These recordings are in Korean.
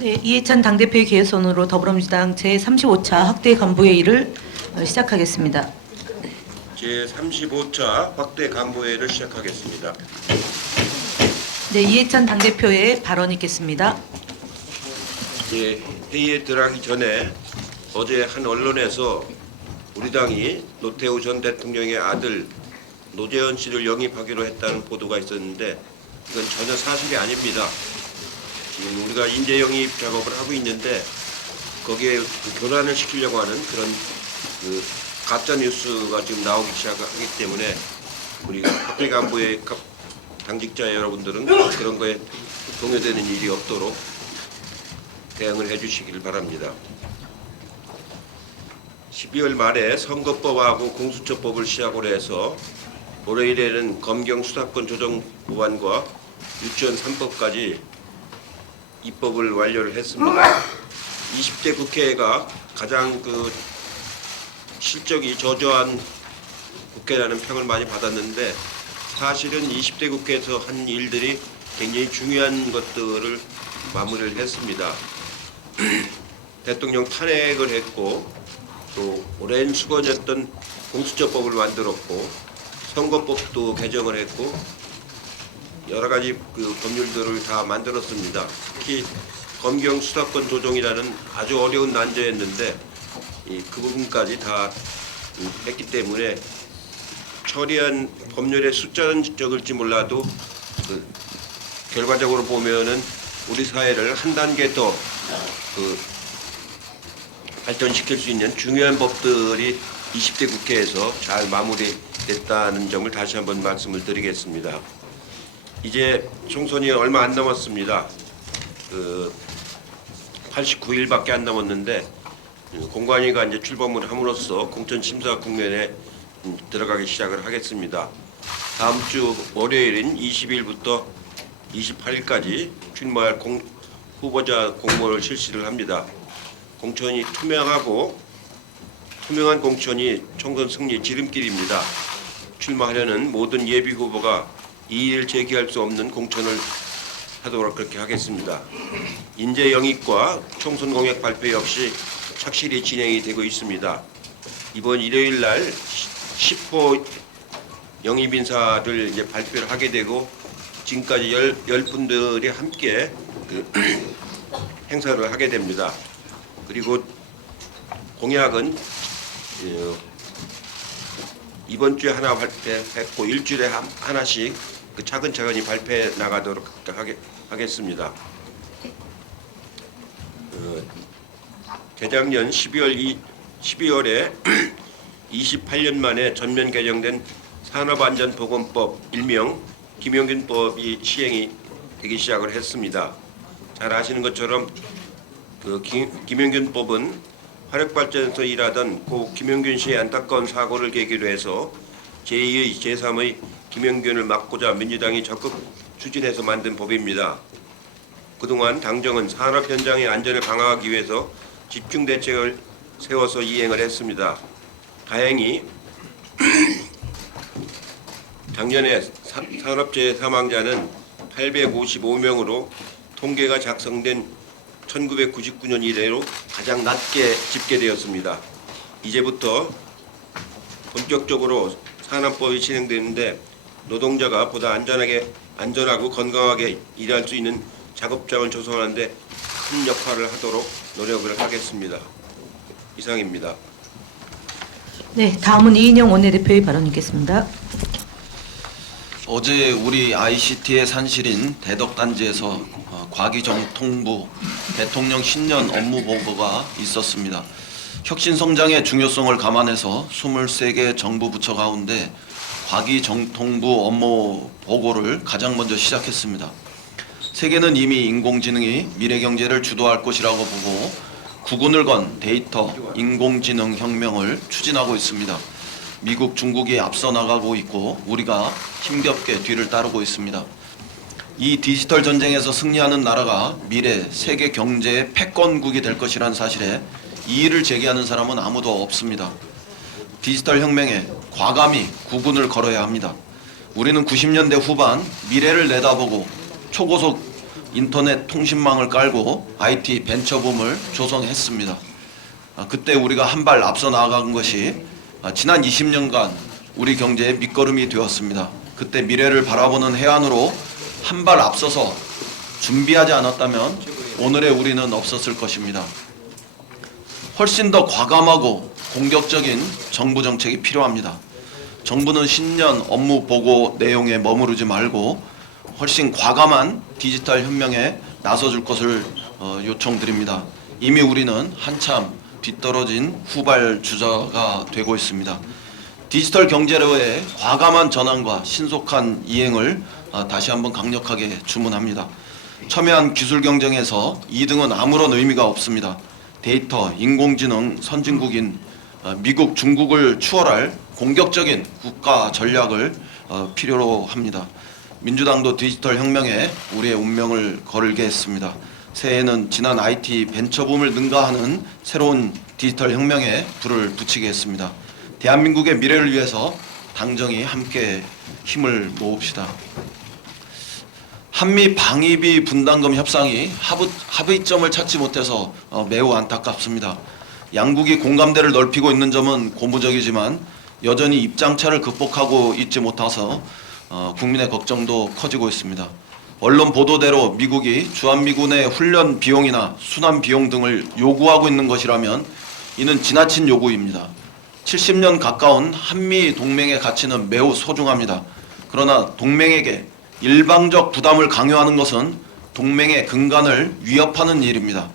네, 이해찬 당대표의 개선으로 더불어민주당 제35차 확대 간부회의를 시작하겠습니다. 제35차 확대 간부회의를 시작하겠습니다. 네, 이해찬 당대표의 발언이 있겠습니다. 예, 회의에 들어가기 전에 어제 한 언론에서 우리 당이 노태우 전 대통령의 아들 노재현 씨를 영입하기로 했다는 보도가 있었는데 이건 전혀 사실이 아닙니다. 지금 우리가 인재 영입 작업을 하고 있는데 거기에 교란을 시키려고 하는 그런 가짜 뉴스가 지금 나오기 시작하기 때문에 우리 확대 간부의 당직자 여러분들은 그런 거에 동요되는 일이 없도록 대응을 해주시기를 바랍니다. 12월 말에 선거법하고 공수처법을 시작으로 해서 올해일에는 검경 수사권 조정 법안과 유치원 3법까지 입법을 완료를 했습니다. 20대 국회가 가장 실적이 저조한 국회라는 평을 많이 받았는데 사실은 20대 국회에서 한 일들이 굉장히 중요한 것들을 마무리를 했습니다. 대통령 탄핵을 했고 또 오랜 수건이었던 공수처법을 만들었고 선거법도 개정을 했고 여러 가지 법률들을 다 만들었습니다. 특히 검경 수사권 조정이라는 아주 어려운 난제였는데 그 부분까지 다 했기 때문에 처리한 법률의 숫자는 적을지 몰라도 결과적으로 보면은 우리 사회를 한 단계 더 발전시킬 수 있는 중요한 법들이 20대 국회에서 잘 마무리됐다는 점을 다시 한번 말씀을 드리겠습니다. 이제 총선이 얼마 안 남았습니다. 89일밖에 안 남았는데 공관위가 이제 출범을 함으로써 공천심사 국면에 들어가기 시작을 하겠습니다. 다음 주 월요일인 20일부터 28일까지 출마할 후보자 공모를 실시를 합니다. 공천이 투명한 공천이 총선 승리 지름길입니다. 출마하려는 모든 예비 후보가 이의를 제기할 수 없는 공천을 하도록 그렇게 하겠습니다. 인재 영입과 총선 공약 발표 역시 착실히 진행이 되고 있습니다. 이번 일요일 날 10호 영입 인사를 이제 발표를 하게 되고 지금까지 10분들이 함께 행사를 하게 됩니다. 그리고 공약은 이번 주에 하나 발표했고 일주일에 하나씩 차근차근히 발표해 나가도록 하겠습니다. 재작년 12월에 28년 만에 전면 개정된 산업안전보건법 일명 김영균법이 시행이 되기 시작을 했습니다. 잘 아시는 것처럼 김영균법은 화력발전에서 일하던 고 김영균 씨의 안타까운 사고를 계기로 해서 제2의 제3의 김영균을 막고자 민주당이 적극 추진해서 만든 법입니다. 그동안 당정은 산업 현장의 안전을 강화하기 위해서 집중 대책을 세워서 이행을 했습니다. 다행히 작년에 산업재해 사망자는 855명으로 통계가 작성된 1999년 이래로 가장 낮게 집계되었습니다. 이제부터 본격적으로 산업법이 진행되는데 노동자가 보다 안전하고 건강하게 일할 수 있는 작업장을 조성하는 데 큰 역할을 하도록 노력을 하겠습니다. 이상입니다. 네, 다음은 이인영 원내대표의 발언 있겠습니다. 어제 우리 ICT의 산실인 대덕단지에서 과기정통부 대통령 신년 업무 보고가 있었습니다. 혁신성장의 중요성을 감안해서 23개 정부 부처 가운데 과기정통부 업무 보고를 가장 먼저 시작했습니다. 세계는 이미 인공지능이 미래경제를 주도할 것이라고 보고 구군을 건 데이터, 인공지능 혁명을 추진하고 있습니다. 미국, 중국이 앞서 나가고 있고 우리가 힘겹게 뒤를 따르고 있습니다. 이 디지털 전쟁에서 승리하는 나라가 미래 세계 경제의 패권국이 될 것이라는 사실에 이의를 제기하는 사람은 아무도 없습니다. 디지털 혁명에 과감히 구군을 걸어야 합니다. 우리는 90년대 후반 미래를 내다보고 초고속 인터넷 통신망을 깔고 IT 벤처붐을 조성했습니다. 그때 우리가 한 발 앞서 나아간 것이 지난 20년간 우리 경제의 밑거름이 되었습니다. 그때 미래를 바라보는 해안으로 한 발 앞서서 준비하지 않았다면 오늘의 우리는 없었을 것입니다. 훨씬 더 과감하고 공격적인 정부 정책이 필요합니다. 정부는 신년 업무 보고 내용에 머무르지 말고 훨씬 과감한 디지털 혁명에 나서줄 것을 요청드립니다. 이미 우리는 한참 뒤떨어진 후발주자가 되고 있습니다. 디지털 경제로의 과감한 전환과 신속한 이행을 다시 한번 강력하게 주문합니다. 첨예한 기술 경쟁에서 2등은 아무런 의미가 없습니다. 데이터, 인공지능 선진국인 미국, 중국을 추월할 공격적인 국가 전략을 필요로 합니다. 민주당도 디지털 혁명에 우리의 운명을 걸게 했습니다. 새해에는 지난 IT 벤처붐을 능가하는 새로운 디지털 혁명에 불을 붙이겠습니다. 대한민국의 미래를 위해서 당정이 함께 힘을 모읍시다. 한미 방위비 분담금 협상이 합의점을 찾지 못해서 매우 안타깝습니다. 양국이 공감대를 넓히고 있는 점은 고무적이지만 여전히 입장차를 극복하고 있지 못해서 국민의 걱정도 커지고 있습니다. 언론 보도대로 미국이 주한미군의 훈련 비용이나 순환 비용 등을 요구하고 있는 것이라면 이는 지나친 요구입니다. 70년 가까운 한미 동맹의 가치는 매우 소중합니다. 그러나 동맹에게 일방적 부담을 강요하는 것은 동맹의 근간을 위협하는 일입니다.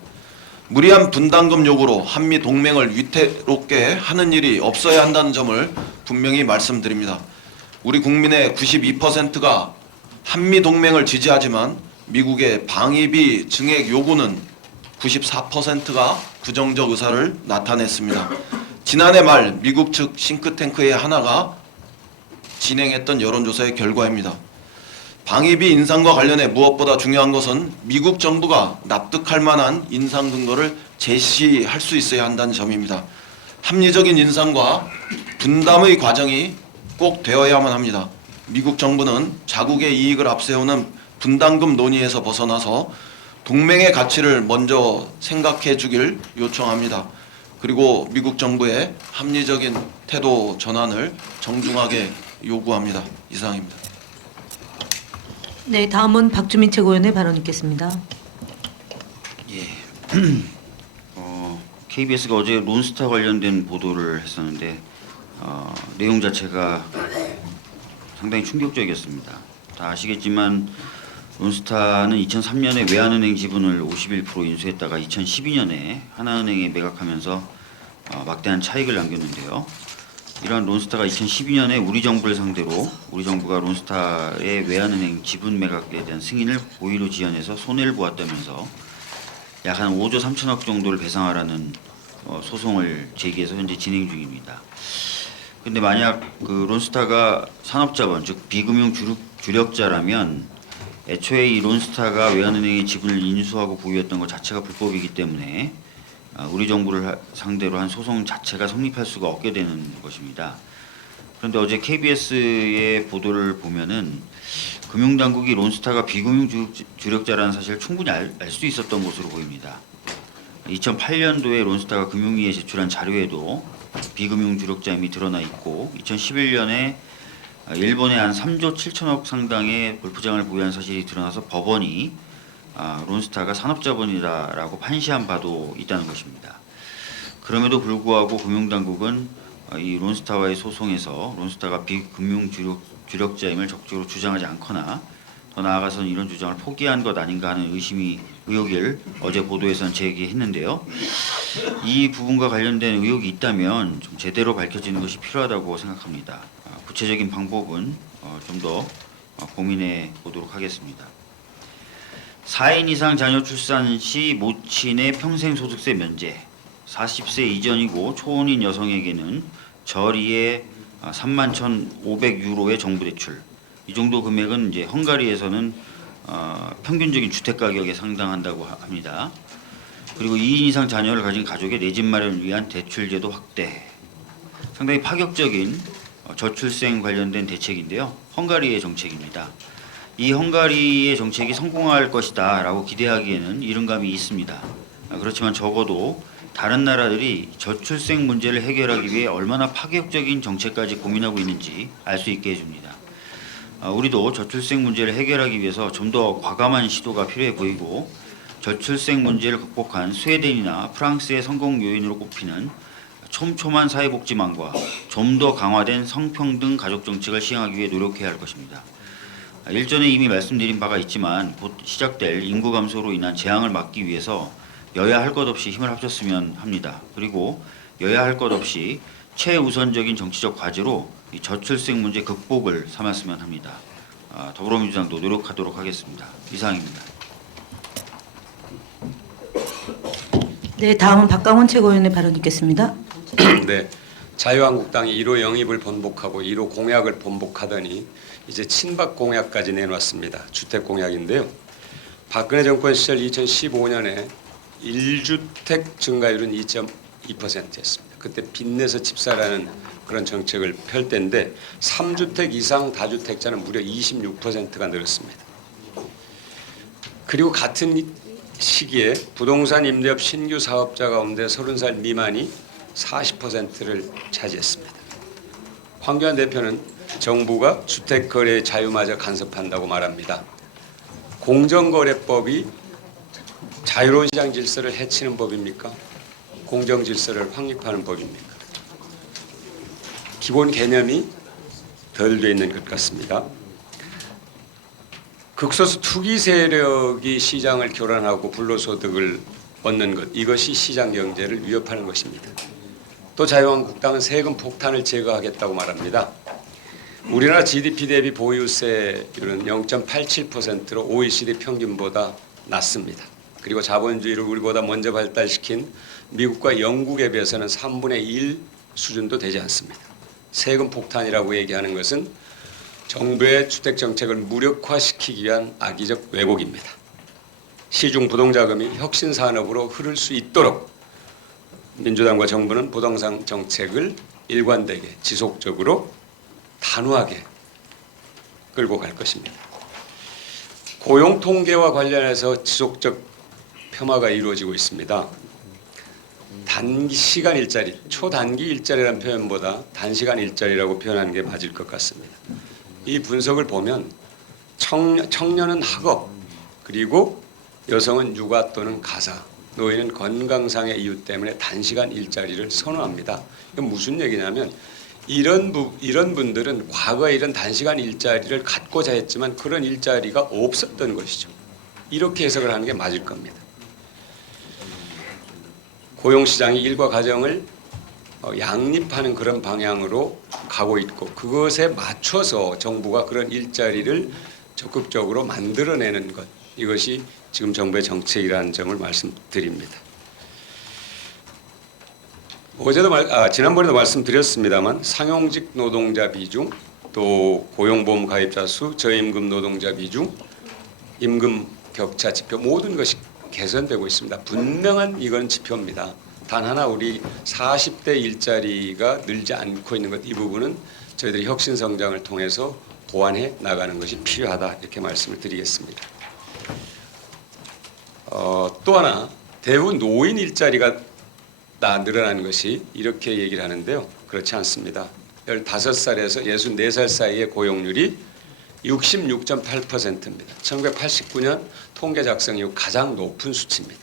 무리한 분담금 요구로 한미 동맹을 위태롭게 하는 일이 없어야 한다는 점을 분명히 말씀드립니다. 우리 국민의 92%가 한미 동맹을 지지하지만 미국의 방위비 증액 요구는 94%가 부정적 의사를 나타냈습니다. 지난해 말 미국 측 싱크탱크의 하나가 진행했던 여론조사의 결과입니다. 방위비 인상과 관련해 무엇보다 중요한 것은 미국 정부가 납득할 만한 인상 근거를 제시할 수 있어야 한다는 점입니다. 합리적인 인상과 분담의 과정이 꼭 되어야만 합니다. 미국 정부는 자국의 이익을 앞세우는 분담금 논의에서 벗어나서 동맹의 가치를 먼저 생각해 주길 요청합니다. 그리고 미국 정부의 합리적인 태도 전환을 정중하게 요구합니다. 이상입니다. 네, 다음은 박주민 최고위원의 발언 있겠습니다. 예. KBS가 어제 론스타 관련된 보도를 했었는데 내용 자체가 상당히 충격적이었습니다. 다 아시겠지만 론스타는 2003년에 외환은행 지분을 51% 인수했다가 2012년에 하나은행에 매각하면서 막대한 차익을 남겼는데요. 이러한 론스타가 2012년에 우리 정부를 상대로 우리 정부가 론스타의 외환은행 지분 매각에 대한 승인을 고의로 지연해서 손해를 보았다면서 약 한 5조 3천억 정도를 배상하라는 소송을 제기해서 현재 진행 중입니다. 근데 만약 그 론스타가 산업자본 즉 비금융 주력자라면 애초에 이 론스타가 외환은행의 지분을 인수하고 보유했던 것 자체가 불법이기 때문에 우리 정부를 상대로 한 소송 자체가 성립할 수가 없게 되는 것입니다. 그런데 어제 KBS의 보도를 보면은 금융당국이 론스타가 비금융 주력자라는 사실을 충분히 알 수 있었던 것으로 보입니다. 2008년도에 론스타가 금융위에 제출한 자료에도 비금융 주력자임이 드러나 있고 2011년에 일본에 한 3조 7천억 상당의 골프장을 보유한 사실이 드러나서 법원이 론스타가 산업자본이다라고 판시한 바도 있다는 것입니다. 그럼에도 불구하고 금융당국은 이 론스타와의 소송에서 론스타가 비금융 주력자임을 적극적으로 주장하지 않거나 더 나아가서는 이런 주장을 포기한 것 아닌가 하는 의혹을 어제 보도에서는 제기했는데요. 이 부분과 관련된 의혹이 있다면 좀 제대로 밝혀지는 것이 필요하다고 생각합니다. 구체적인 방법은 좀 더 고민해 보도록 하겠습니다. 4인 이상 자녀 출산 시 모친의 평생소득세 면제, 40세 이전이고 초혼인 여성에게는 저리에 31,500유로의 정부 대출. 이 정도 금액은 이제 헝가리에서는 평균적인 주택 가격에 상당한다고 합니다. 그리고 2인 이상 자녀를 가진 가족의 내 집 마련을 위한 대출 제도 확대. 상당히 파격적인 저출생 관련된 대책인데요. 헝가리의 정책입니다. 이 헝가리의 정책이 성공할 것이다라고 기대하기에는 이른감이 있습니다. 그렇지만 적어도 다른 나라들이 저출생 문제를 해결하기 위해 얼마나 파격적인 정책까지 고민하고 있는지 알 수 있게 해줍니다. 우리도 저출생 문제를 해결하기 위해서 좀 더 과감한 시도가 필요해 보이고 저출생 문제를 극복한 스웨덴이나 프랑스의 성공 요인으로 꼽히는 촘촘한 사회복지망과 좀 더 강화된 성평등 가족정책을 시행하기 위해 노력해야 할 것입니다. 일전에 이미 말씀드린 바가 있지만 곧 시작될 인구 감소로 인한 재앙을 막기 위해서 여야 할 것 없이 힘을 합쳤으면 합니다. 그리고 여야 할 것 없이 최우선적인 정치적 과제로 이 저출생 문제 극복을 삼았으면 합니다. 더불어민주당도 노력하도록 하겠습니다. 이상입니다. 네, 다음은 박강원 최고위원의 발언 있겠습니다. 네, 자유한국당이 1호 영입을 번복하고 1호 공약을 번복하더니 이제 친박 공약까지 내놨습니다. 주택 공약인데요. 박근혜 정권 시절 2015년에 1주택 증가율은 2.2%였습니다. 그때 빚내서 집사라는 그런 정책을 펼 때인데 3주택 이상 다주택자는 무려 26%가 늘었습니다. 그리고 같은 시기에 부동산 임대업 신규 사업자 가운데 30살 미만이 40%를 차지했습니다. 황교안 대표는 정부가 주택거래 자유마저 간섭한다고 말합니다. 공정거래법이 자유로운 시장 질서를 해치는 법입니까? 공정 질서를 확립하는 법입니까? 기본 개념이 덜 돼 있는 것 같습니다. 극소수 투기 세력이 시장을 교란하고 불로소득을 얻는 것, 이것이 시장 경제를 위협하는 것입니다. 또 자유한국당은 세금 폭탄을 제거하겠다고 말합니다. 우리나라 GDP 대비 보유세율은 0.87%로 OECD 평균보다 낮습니다. 그리고 자본주의를 우리보다 먼저 발달시킨 미국과 영국에 비해서는 3분의 1 수준도 되지 않습니다. 세금 폭탄이라고 얘기하는 것은 정부의 주택 정책을 무력화시키기 위한 악의적 왜곡입니다. 시중 부동자금이 혁신 산업으로 흐를 수 있도록 민주당과 정부는 부동산 정책을 일관되게 지속적으로 단호하게 끌고 갈 것입니다. 고용 통계와 관련해서 지속적 폄하가 이루어지고 있습니다. 단시간 일자리, 초단기 일자리라는 표현보다 단시간 일자리라고 표현하는 게 맞을 것 같습니다. 이 분석을 보면 청년은 학업, 그리고 여성은 육아 또는 가사, 노인은 건강상의 이유 때문에 단시간 일자리를 선호합니다. 이건 무슨 얘기냐면 이런 분들은 과거에 이런 단시간 일자리를 갖고자 했지만 그런 일자리가 없었던 것이죠. 이렇게 해석을 하는 게 맞을 겁니다. 고용시장이 일과 가정을 양립하는 그런 방향으로 가고 있고 그것에 맞춰서 정부가 그런 일자리를 적극적으로 만들어내는 것, 이것이 지금 정부의 정책이라는 점을 말씀드립니다. 지난번에도 말씀드렸습니다만 상용직 노동자 비중, 또 고용보험 가입자 수, 저임금 노동자 비중, 임금 격차 지표 모든 것이 개선되고 있습니다. 분명한 이건 지표입니다. 단 하나 우리 40대 일자리가 늘지 않고 있는 것, 이 부분은 저희들이 혁신 성장을 통해서 보완해 나가는 것이 필요하다, 이렇게 말씀을 드리겠습니다. 또 하나 대부분 노인 일자리가 늘어나는 것이 이렇게 얘기를 하는데요. 그렇지 않습니다. 15살에서 64살 사이의 고용률이 66.8%입니다. 1989년 통계 작성 이후 가장 높은 수치입니다.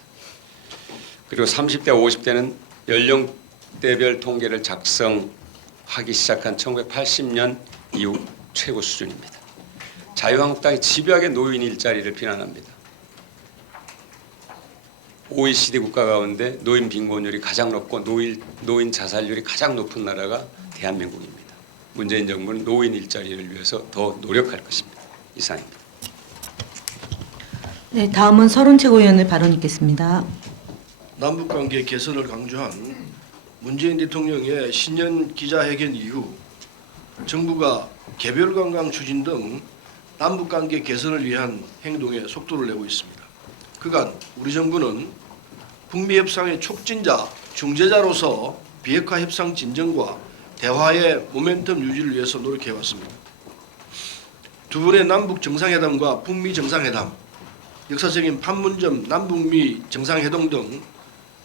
그리고 30대, 50대는 연령대별 통계를 작성하기 시작한 1980년 이후 최고 수준입니다. 자유한국당이 집요하게 노인 일자리를 비난합니다. OECD 국가 가운데 노인 빈곤율이 가장 높고 노인 자살률이 가장 높은 나라가 대한민국입니다. 문재인 정부는 노인 일자리를 위해서 더 노력할 것입니다. 이상입니다. 네, 다음은 서른 최고위원의 발언 있겠습니다. 남북관계 개선을 강조한 문재인 대통령의 신년 기자회견 이후 정부가 개별관광 추진 등 남북관계 개선을 위한 행동에 속도를 내고 있습니다. 그간 우리 정부는 북미 협상의 촉진자, 중재자로서 비핵화 협상 진전과 대화의 모멘텀 유지를 위해서 노력해왔습니다. 두 분의 남북 정상회담과 북미 정상회담, 역사적인 판문점 남북미 정상회동 등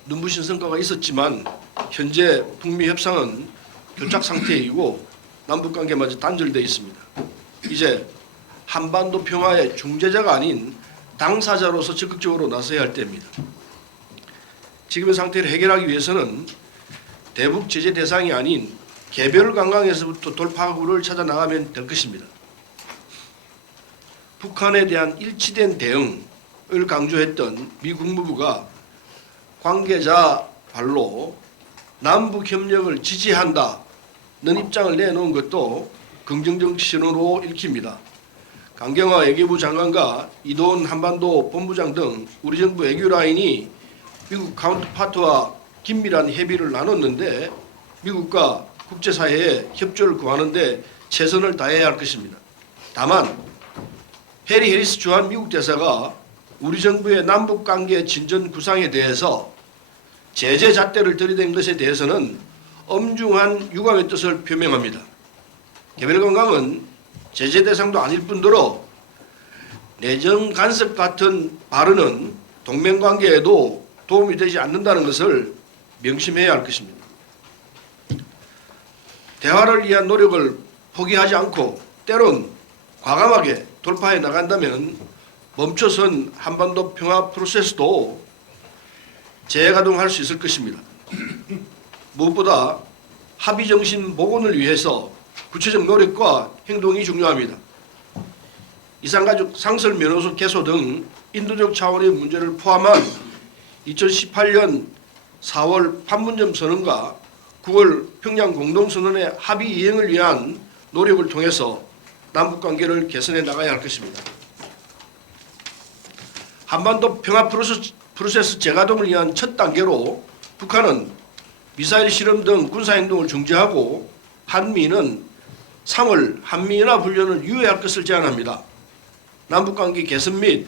눈부신 성과가 있었지만 현재 북미 협상은 교착 상태이고 남북관계마저 단절되어 있습니다. 이제 한반도 평화의 중재자가 아닌 당사자로서 적극적으로 나서야 할 때입니다. 지금의 상태를 해결하기 위해서는 대북 제재 대상이 아닌 개별 관광에서부터 돌파구를 찾아 나가면 될 것입니다. 북한에 대한 일치된 대응을 강조했던 미 국무부가 관계자 발로 남북 협력을 지지한다는 입장을 내놓은 것도 긍정적 신호로 읽힙니다. 강경화 외교부 장관과 이도훈 한반도 본부장 등 우리 정부 외교 라인이 미국 카운터파트와 긴밀한 협의를 나눴는데 미국과 국제사회에 협조를 구하는 데 최선을 다해야 할 것입니다. 다만 해리 해리스 주한 미국 대사가 우리 정부의 남북관계 진전 구상에 대해서 제재 잣대를 들이댄 것에 대해서는 엄중한 유감의 뜻을 표명합니다. 개별관광은 제재 대상도 아닐 뿐더러 내정 간섭 같은 발언은 동맹관계에도 도움이 되지 않는다는 것을 명심해야 할 것입니다. 대화를 위한 노력을 포기하지 않고 때론 과감하게 돌파해 나간다면 멈춰선 한반도 평화 프로세스도 재가동할 수 있을 것입니다. 무엇보다 합의 정신 복원을 위해서 구체적 노력과 행동이 중요합니다. 이산가족 상설 면허소 개소 등 인도적 차원의 문제를 포함한 2018년 4월 판문점 선언과 9월 평양 공동선언의 합의 이행을 위한 노력을 통해서 남북관계를 개선해 나가야 할 것입니다. 한반도 평화 프로세스 재가동을 위한 첫 단계로 북한은 미사일 실험 등 군사행동을 중지하고 한미는 3월 한미연합훈련을 유예할 것을 제안합니다. 남북관계 개선 및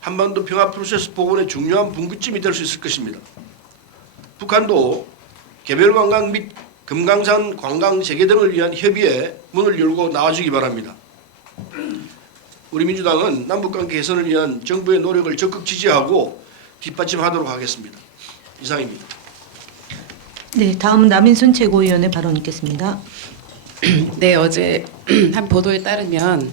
한반도 평화 프로세스 복원의 중요한 분기점이 될 수 있을 것입니다. 북한도 개별관광 및 금강산 관광 재개 등을 위한 협의에 문을 열고 나와주기 바랍니다. 우리 민주당은 남북관계 개선을 위한 정부의 노력을 적극 지지하고 뒷받침하도록 하겠습니다. 이상입니다. 네, 다음은 남인순 최고위원의 발언 있겠습니다. 네, 어제 한 보도에 따르면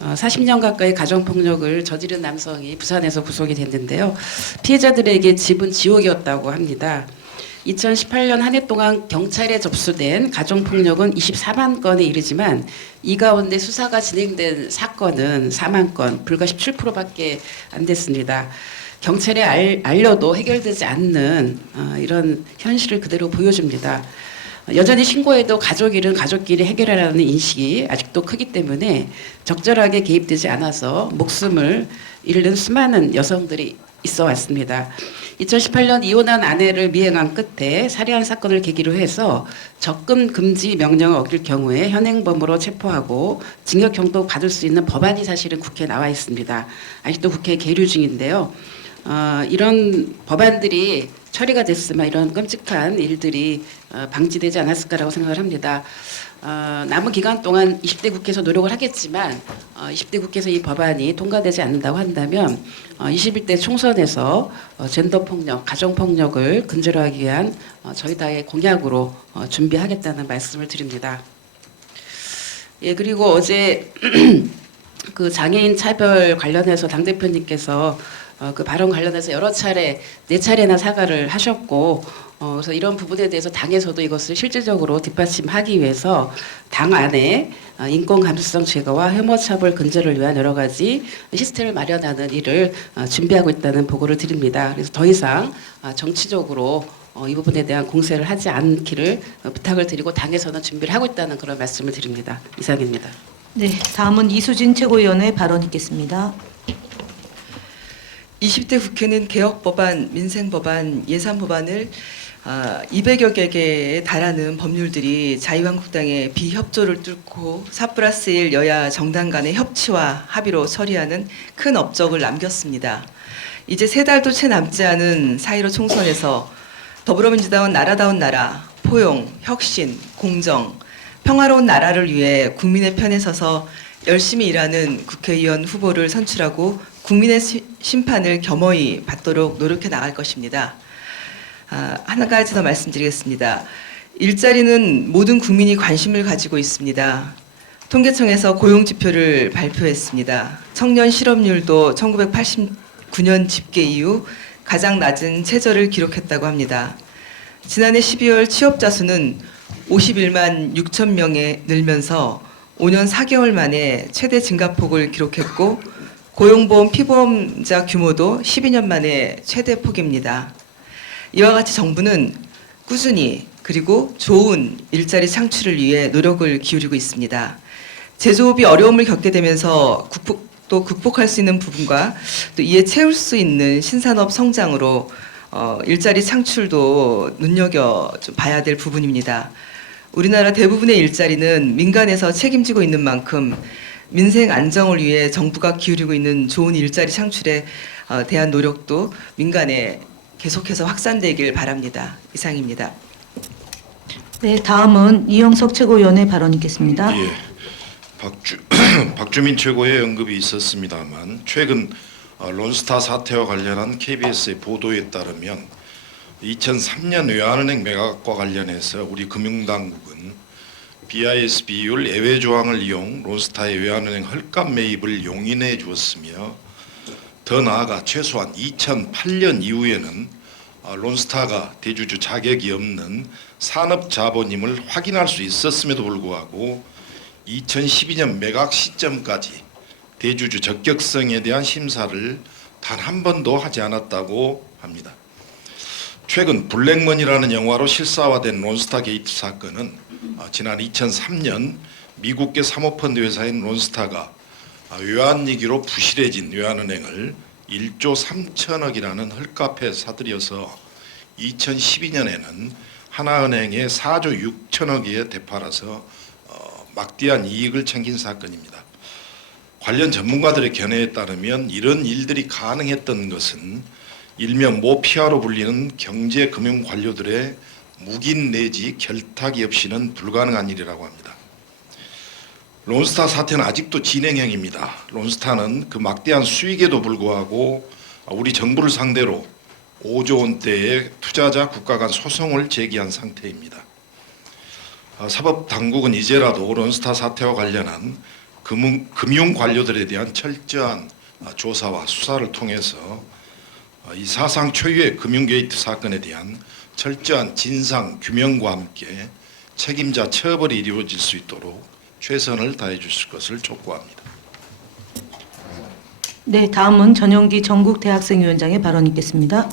40년 가까이 가정폭력을 저지른 남성이 부산에서 구속이 됐는데요. 피해자들에게 집은 지옥이었다고 합니다. 2018년 한 해 동안 경찰에 접수된 가정폭력은 24만 건에 이르지만 이 가운데 수사가 진행된 사건은 4만 건, 불과 17%밖에 안 됐습니다. 경찰에 알려도 해결되지 않는 이런 현실을 그대로 보여줍니다. 여전히 신고해도 가족 일은 가족끼리 해결하라는 인식이 아직도 크기 때문에 적절하게 개입되지 않아서 목숨을 잃는 수많은 여성들이 있어 왔습니다. 2018년 이혼한 아내를 미행한 끝에 살해한 사건을 계기로 해서 접근 금지 명령을 어길 경우에 현행범으로 체포하고 징역형도 받을 수 있는 법안이 사실은 국회에 나와 있습니다. 아직도 국회에 계류 중인데요. 이런 법안들이 처리가 됐으면 이런 끔찍한 일들이 방지되지 않았을까라고 생각을 합니다. 남은 기간 동안 20대 국회에서 노력을 하겠지만 20대 국회에서 이 법안이 통과되지 않는다고 한다면 21대 총선에서 젠더폭력, 가정폭력을 근절하기 위한 저희 당의 공약으로 준비하겠다는 말씀을 드립니다. 예, 그리고 어제 그 장애인 차별 관련해서 당 대표님께서 그 발언 관련해서 여러 차례 4차례나 사과를 하셨고 그래서 이런 부분에 대해서 당에서도 이것을 실질적으로 뒷받침하기 위해서 당 안에 인권 감수성 제거와 혐오 차별 근절을 위한 여러 가지 시스템을 마련하는 일을 준비하고 있다는 보고를 드립니다. 그래서 더 이상 정치적으로 이 부분에 대한 공세를 하지 않기를 부탁을 드리고 당에서는 준비를 하고 있다는 그런 말씀을 드립니다. 이상입니다. 네, 다음은 이수진 최고위원의 발언 있겠습니다. 20대 국회는 개혁법안, 민생법안, 예산법안을 200여 개에 달하는 법률들이 자유한국당의 비협조를 뚫고 4+1 여야 정당 간의 협치와 합의로 처리하는 큰 업적을 남겼습니다. 이제 3달도 채 남지 않은 4.15 총선에서 더불어민주당은 나라다운 나라, 포용, 혁신, 공정, 평화로운 나라를 위해 국민의 편에 서서 열심히 일하는 국회의원 후보를 선출하고 국민의 심판을 겸허히 받도록 노력해 나갈 것입니다. 한 가지 더 말씀드리겠습니다. 일자리는 모든 국민이 관심을 가지고 있습니다. 통계청에서 고용지표를 발표했습니다. 청년 실업률도 1989년 집계 이후 가장 낮은 최저를 기록했다고 합니다. 지난해 12월 취업자 수는 51만 6천 명에 늘면서 5년 4개월 만에 최대 증가폭을 기록했고 고용보험 피보험자 규모도 12년 만에 최대 폭입니다. 이와 같이 정부는 꾸준히 그리고 좋은 일자리 창출을 위해 노력을 기울이고 있습니다. 제조업이 어려움을 겪게 되면서 극복할 수 있는 부분과 또 이에 채울 수 있는 신산업 성장으로 일자리 창출도 눈여겨 봐야 될 부분입니다. 우리나라 대부분의 일자리는 민간에서 책임지고 있는 만큼 민생 안정을 위해 정부가 기울이고 있는 좋은 일자리 창출에 대한 노력도 민간에 계속해서 확산되길 바랍니다. 이상입니다. 네, 다음은 이영석 최고위원의 발언 있겠습니다. 예, 박주민 최고의 언급이 있었습니다만 최근 론스타 사태와 관련한 KBS의 보도에 따르면 2003년 외환은행 매각과 관련해서 우리 금융당국은 BIS 비율 예외 조항을 이용 론스타의 외환은행 헐값 매입을 용인해 주었으며 더 나아가 최소한 2008년 이후에는 론스타가 대주주 자격이 없는 산업자본임을 확인할 수 있었음에도 불구하고 2012년 매각 시점까지 대주주 적격성에 대한 심사를 단 한 번도 하지 않았다고 합니다. 최근 블랙머니라는 영화로 실사화된 론스타 게이트 사건은 지난 2003년 미국계 사모펀드 회사인 론스타가 외환위기로 부실해진 외환은행을 1조 3천억이라는 헐값에 사들여서 2012년에는 하나은행에 4조 6천억에 되팔아서 막대한 이익을 챙긴 사건입니다. 관련 전문가들의 견해에 따르면 이런 일들이 가능했던 것은 일명 모피아로 불리는 경제금융 관료들의 묵인 내지 결탁이 없이는 불가능한 일이라고 합니다. 론스타 사태는 아직도 진행형입니다. 론스타는 그 막대한 수익에도 불구하고 우리 정부를 상대로 5조 원대의 투자자 국가 간 소송을 제기한 상태입니다. 사법당국은 이제라도 론스타 사태와 관련한 금융 관료들에 대한 철저한 조사와 수사를 통해서 이 사상 초유의 금융게이트 사건에 대한 철저한 진상 규명과 함께 책임자 처벌이 이루어질 수 있도록 최선을 다해 주실 것을 촉구합니다. 네, 다음은 전영기 전국대학생위원장의 발언 있겠습니다.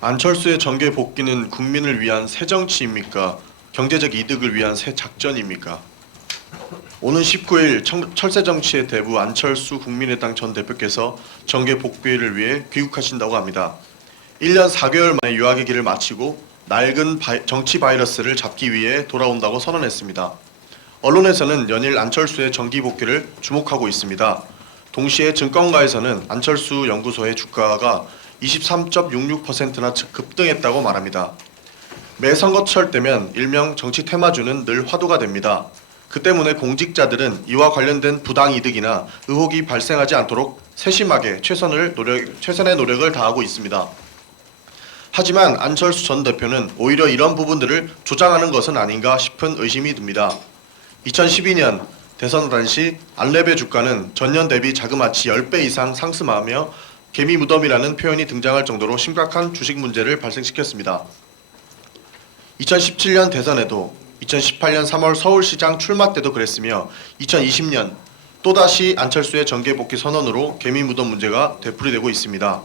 안철수의 정계 복귀는 국민을 위한 새 정치입니까? 경제적 이득을 위한 새 작전입니까? 오는 19일 철새정치의 대부 안철수 국민의당 전 대표께서 정계 복귀를 위해 귀국하신다고 합니다. 1년 4개월 만에 유학의 길을 마치고 낡은 정치 바이러스를 잡기 위해 돌아온다고 선언했습니다. 언론에서는 연일 안철수의 정기 복귀를 주목하고 있습니다. 동시에 증권가에서는 안철수 연구소의 주가가 23.66%나 급등했다고 말합니다. 매 선거철 되면 일명 정치 테마주는 늘 화두가 됩니다. 그 때문에 공직자들은 이와 관련된 부당이득이나 의혹이 발생하지 않도록 세심하게 최선의 노력을 다하고 있습니다. 하지만 안철수 전 대표는 오히려 이런 부분들을 조장하는 것은 아닌가 싶은 의심이 듭니다. 2012년 대선 당시 안랩의 주가는 전년 대비 자그마치 10배 이상 상승하며 개미 무덤이라는 표현이 등장할 정도로 심각한 주식 문제를 발생시켰습니다. 2017년 대선에도 2018년 3월 서울시장 출마 때도 그랬으며 2020년 또다시 안철수의 정계 복귀 선언으로 개미 무덤 문제가 되풀이되고 있습니다.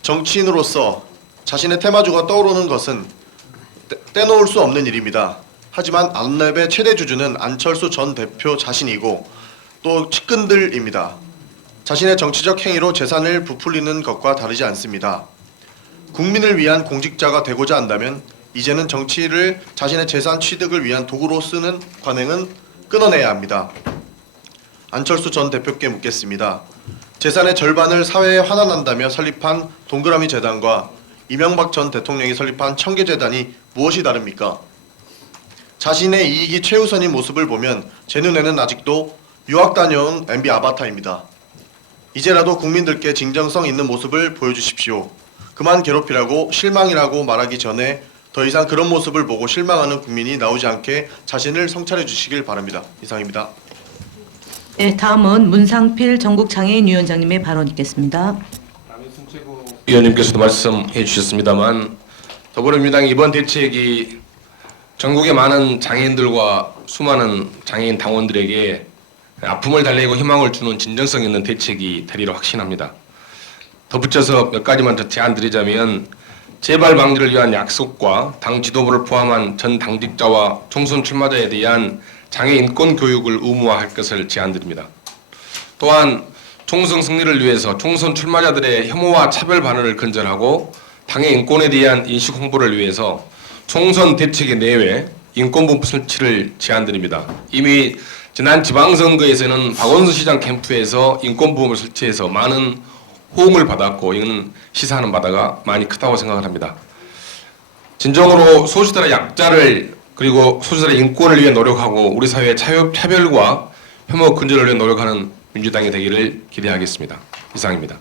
정치인으로서 자신의 테마주가 떠오르는 것은 떼놓을 수 없는 일입니다. 하지만 안랩의 최대 주주는 안철수 전 대표 자신이고 또 측근들입니다. 자신의 정치적 행위로 재산을 부풀리는 것과 다르지 않습니다. 국민을 위한 공직자가 되고자 한다면 이제는 정치를 자신의 재산 취득을 위한 도구로 쓰는 관행은 끊어내야 합니다. 안철수 전 대표께 묻겠습니다. 재산의 절반을 사회에 환원한다며 설립한 동그라미 재단과 이명박 전 대통령이 설립한 청계재단이 무엇이 다릅니까? 자신의 이익이 최우선인 모습을 보면 제 눈에는 아직도 유학 다녀온 MB 아바타입니다. 이제라도 국민들께 진정성 있는 모습을 보여주십시오. 그만 괴롭히라고 실망이라고 말하기 전에 더 이상 그런 모습을 보고 실망하는 국민이 나오지 않게 자신을 성찰해 주시길 바랍니다. 이상입니다. 네, 다음은 문상필 전국장애인위원장님의 발언 있겠습니다. 위원님께서도 말씀해 주셨습니다만 더불어민주당의 이번 대책이 전국의 많은 장애인들과 수많은 장애인 당원들에게 아픔을 달래고 희망을 주는 진정성 있는 대책이 되리라 확신합니다. 덧붙여서 몇 가지만 더 제안드리자면 재발 방지를 위한 약속과 당 지도부를 포함한 전 당직자와 총선 출마자에 대한 장애 인권 교육을 의무화할 것을 제안드립니다. 또한 총선 승리를 위해서 총선 출마자들의 혐오와 차별 반응을 근절하고 당의 인권에 대한 인식 홍보를 위해서 총선 대책의 내외 인권본부 설치를 제안드립니다. 이미 지난 지방선거에서는 박원순 시장 캠프에서 인권본부를 설치해서 많은 호응을 받았고 이는 시사하는 바가 많이 크다고 생각을 합니다. 진정으로 소수자의 약자를 그리고 소수자의 인권을 위해 노력하고 우리 사회의 차별과 혐오 근절을 위해 노력하는 민주당이 되기를 기대하겠습니다. 이상입니다.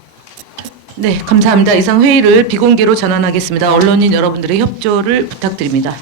네, 감사합니다. 이상 회의를 비공개로 전환하겠습니다. 언론인 여러분들의 협조를 부탁드립니다.